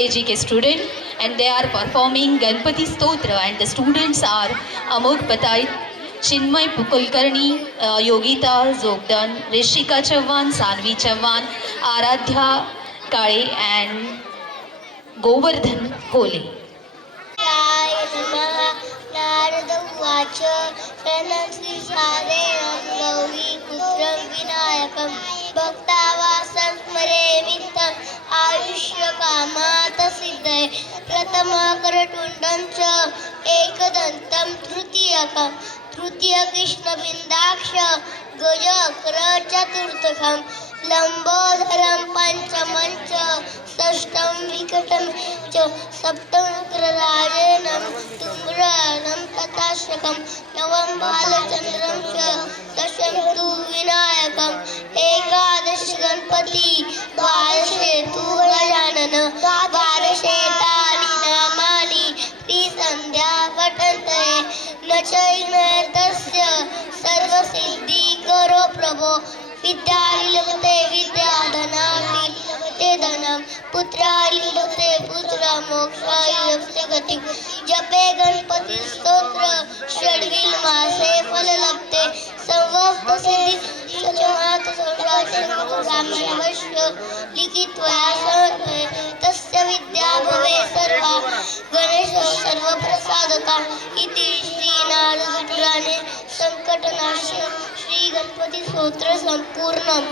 KG K student and they are performing Ganpati Stotra and the students are Amod Patai, Chinmay Kulkarni, Yogita Zogdan, Rishika Chauhan, Sanvi Chauhan, Aradhya Kale and Govardhan Hole. Narad उवाच प्रणश्रीशादेनं गौरीपुत्रं विनायकं भक्तावासं स्मरेमित्थम् आयुष्यकामार्थसिद्धये प्रथमकरतुण्डं च एकदन्तं तृतीयकृष्णबिन्दाक्ष गजकरचतुर्थकं लम्बोदरं पञ्चमं च षष्ठं विकटं च सप्तमग्रराजेनं तुम्रानं तथाष्टकं नवं बालचन्द्रं च दशं तु विनायकम् एकादश गणपति द्वादशे तु गजानन द्वादशे तानि नामानि त्रिसन्ध्या पठन्ते न चैनतस्य सर्वसिद्धिकरो प्रभो विद्यालिलभते विद्याधनालिलभते धनं पुत्रालिलभते पुत्रा मोक्षालिलभते गति जपे गणपति स्तोत्र षड्विल मासे फल लभते संवप्त सिद्धि सचमात ब्राह्मणवश्य लिखित्वा समर्पये तस्य विद्या भवे सर्वा गणेश सर्वप्रसादका इति श्री नारद पुराणे संकटनाश श्री गणपति स्तोत्र संपूर्णम्.